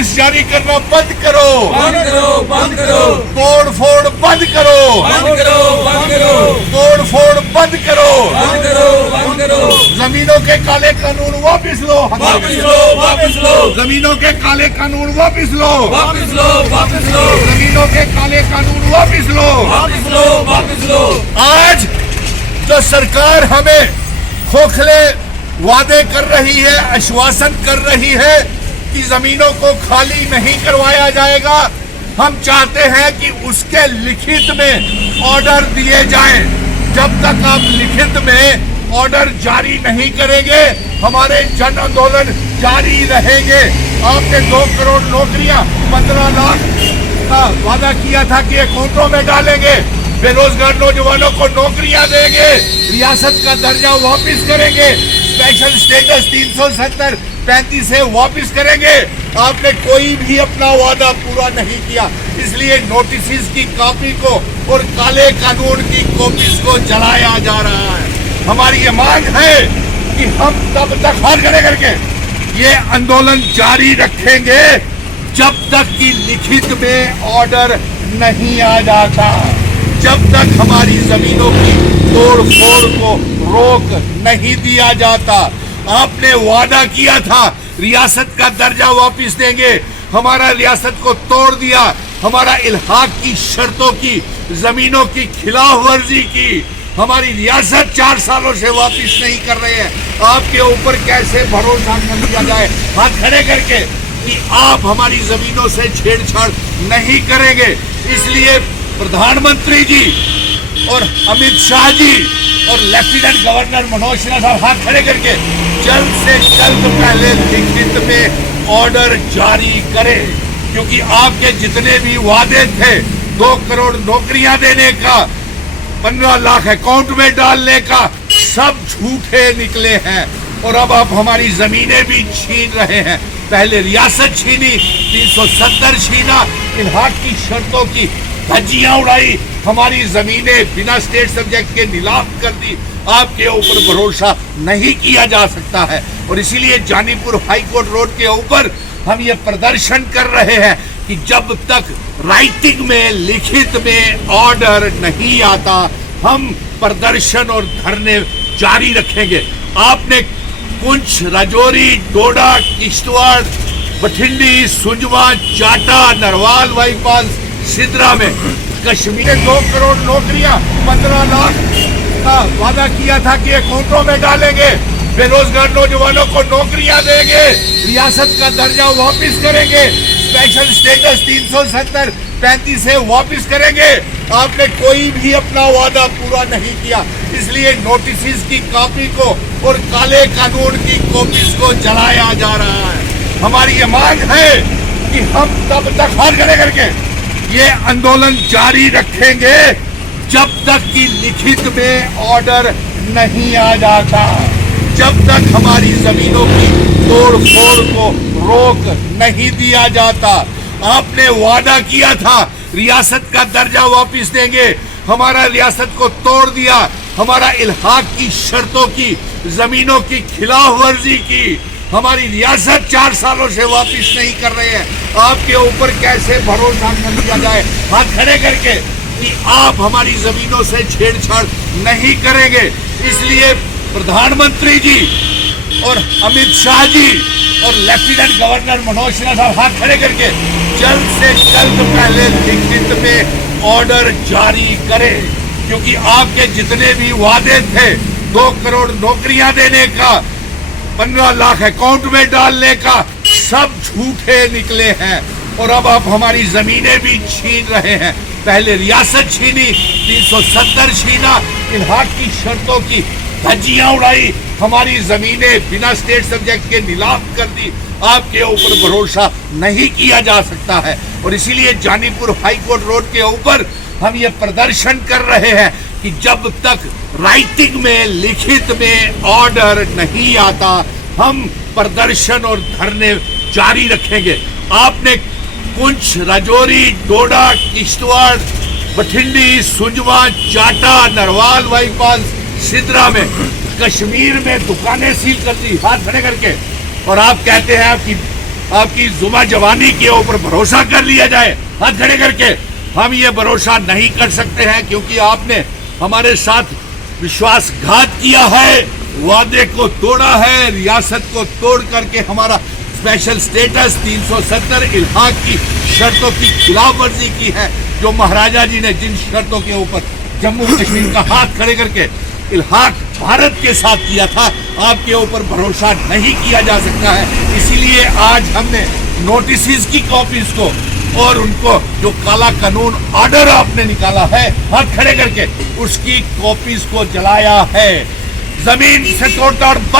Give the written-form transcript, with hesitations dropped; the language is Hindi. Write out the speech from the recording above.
नोटिस जारी करना बंद करो, बंद करो, बंद करो, तोड़ फोड़ बंद करो, बंद करो, बंद करो, तोड़ फोड़ बंद करो, बंद करो, बंद करो, जमीनों के काले कानून वापिस लो, वापिस लो, वापिस लो, जमीनों के काले कानून वापिस लो, वापिस लो, वापिस लो, जमीनों के काले कानून वापिस लो, वापिस लो, वापिस लो। आज जो सरकार हमें खोखले वादे कर रही है, आश्वासन कर रही है कि जमीनों को खाली नहीं करवाया जाएगा, हम चाहते हैं कि उसके लिखित में ऑर्डर दिए जाएं। जब तक आप लिखित में ऑर्डर जारी नहीं करेंगे हमारे जन आंदोलन जारी रहेंगे। आपने 2 करोड़ नौकरियां 15 लाख का वादा किया था कि अकाउंटों में डालेंगे, बेरोजगार नौजवानों को नौकरियां देंगे, रियासत का दर्जा वापस करेंगे, स्पेशल स्टेटस 370-35 से वापस करेंगे। आपने कोई भी अपना वादा पूरा नहीं किया, इसलिए नोटिस की कॉपी को और काले कानून की कॉपीज को जलाया जा रहा है। हमारी ये मांग है कि हम तब तक हार खड़े करके ये आंदोलन जारी रखेंगे जब तक कि लिखित में ऑर्डर नहीं आ जाता, जब तक हमारी जमीनों की तोड़ फोड़ को रोक नहीं दिया जाता। आपने वादा किया था रियासत का दर्जा वापस देंगे, हमारा रियासत को तोड़ दिया, हमारा इल्हाक की शर्तों की, जमीनों की खिलाफ वर्जी की, हमारी रियासत 4 सालों से वापस नहीं कर रहे हैं। आपके ऊपर कैसे भरोसा कर लिया जाए हाथ खड़े करके कि आप हमारी जमीनों से छेड़छाड़ नहीं करेंगे। इसलिए प्रधानमंत्री जी और अमित शाह जी और लेफ्टिनेंट गवर्नर मनोज सिन्हा साहब हाथ खड़े करके जल्द से जल्द पहले लिखित में ऑर्डर जारी करें, क्योंकि आपके जितने भी वादे थे 2 करोड़ नौकरियां देने का, 15 लाख अकाउंट में डालने का, सब झूठे निकले हैं। और अब आप हमारी जमीनें भी छीन रहे हैं। पहले रियासत छीनी, 370 छीना, इल्हाक की शर्तों की धज्जियां उड़ाई, हमारी जमीनें बिना स्टेट सब्जेक्ट के नीलाम कर दी। आपके ऊपर भरोसा नहीं किया जा सकता है और इसीलिए जानीपुर हाई कोर्ट रोड के ऊपर हम ये प्रदर्शन कर रहे हैं कि जब तक राइटिंग में, लिखित में ऑर्डर नहीं आता, हम प्रदर्शन और धरने जारी रखेंगे। आपने पुंछ, राजौरी, डोडा, किश्तवाड़, बठिंडी, सुंजवा, चाटा, नरवाल बाईपास, सिद्रा में कश्मीर 2 करोड़ नौकरियां 15 लाख का वादा किया था कि अकाउंटों में डालेंगे, बेरोजगार नौजवानों को नौकरियां देंगे, रियासत का दर्जा वापस करेंगे, स्पेशल स्टेटस 370-35 से वापस करेंगे। आपने कोई भी अपना वादा पूरा नहीं किया, इसलिए नोटिस की कॉपी को और काले कानून की कॉपीज को जलाया जा रहा है। हमारी ये मांग है कि हम तब तक हार खड़े करके ये आंदोलन जारी रखेंगे जब तक कि लिखित में ऑर्डर नहीं आ जाता, जब तक हमारी जमीनों की तोड़ फोड़ को रोक नहीं दिया जाता। आपने वादा किया था रियासत का दर्जा वापस देंगे, हमारा रियासत को तोड़ दिया, हमारा इल्हाक की शर्तों की, जमीनों की खिलाफ वर्जी की, हमारी रियासत 4 सालों से वापस नहीं कर रहे हैं। आपके ऊपर कैसे भरोसा कर लिया जाए हाथ खड़े करके कि आप हमारी जमीनों से छेड़छाड़ नहीं करेंगे। इसलिए प्रधानमंत्री जी और अमित शाह जी और लेफ्टिनेंट गवर्नर मनोज सिन्हा साहब हाथ खड़े करके जल्द से जल्द पहले लिखित में ऑर्डर जारी करें, क्योंकि आपके जितने भी वादे थे 2 करोड़ नौकरियां देने का, 15 लाख अकाउंट में डालने का, सब झूठे निकले हैं। और अब आप हमारी जमीनें भी छीन रहे हैं। पहले रियासत छीनी, 370 छीना, इल्हाक की शर्तों की धज्जियां उड़ाई, हमारी जमीनें बिना स्टेट सब्जेक्ट के नीलाम कर दी। आपके ऊपर भरोसा नहीं किया जा सकता है और इसीलिए जानीपुर हाई कोर्ट रोड के ऊपर हम ये प्रदर्शन कर रहे हैं कि जब तक राइटिंग में, लिखित में ऑर्डर नहीं आता, हम प्रदर्शन और धरने जारी रखेंगे। आपने पुंछ, राजौरी, डोडा, किश्तवाड़, बठिंडी, सुंजवा, चाटा, नरवाल बाईपास, सिद्रा में कश्मीर में दुकानें सील कर दी हाथ खड़े करके। और आप कहते हैं आपकी आपकी जुबा जवानी के ऊपर भरोसा कर लिया जाए हाथ खड़े करके, हम ये भरोसा नहीं कर सकते हैं, क्योंकि आपने हमारे साथ विश्वासघात किया है, वादे को तोड़ा है, रियासत को तोड़ करके हमारा स्पेशल स्टेटस 370 इल्हाक की शर्तों की खिलाफ वर्जी की है। जो महाराजा जी ने जिन शर्तों के ऊपर जम्मू कश्मीर का हाथ खड़े करके इल्हाक भारत के साथ किया था, आपके ऊपर भरोसा नहीं किया जा सकता है। इसीलिए आज हमने नोटिस की कॉपीज को और उनको जो काला कानून ऑर्डर आपने निकाला है हाथ खड़े करके, उसकी कॉपीज को जलाया है। जमीन से तोड़ताड़ बंद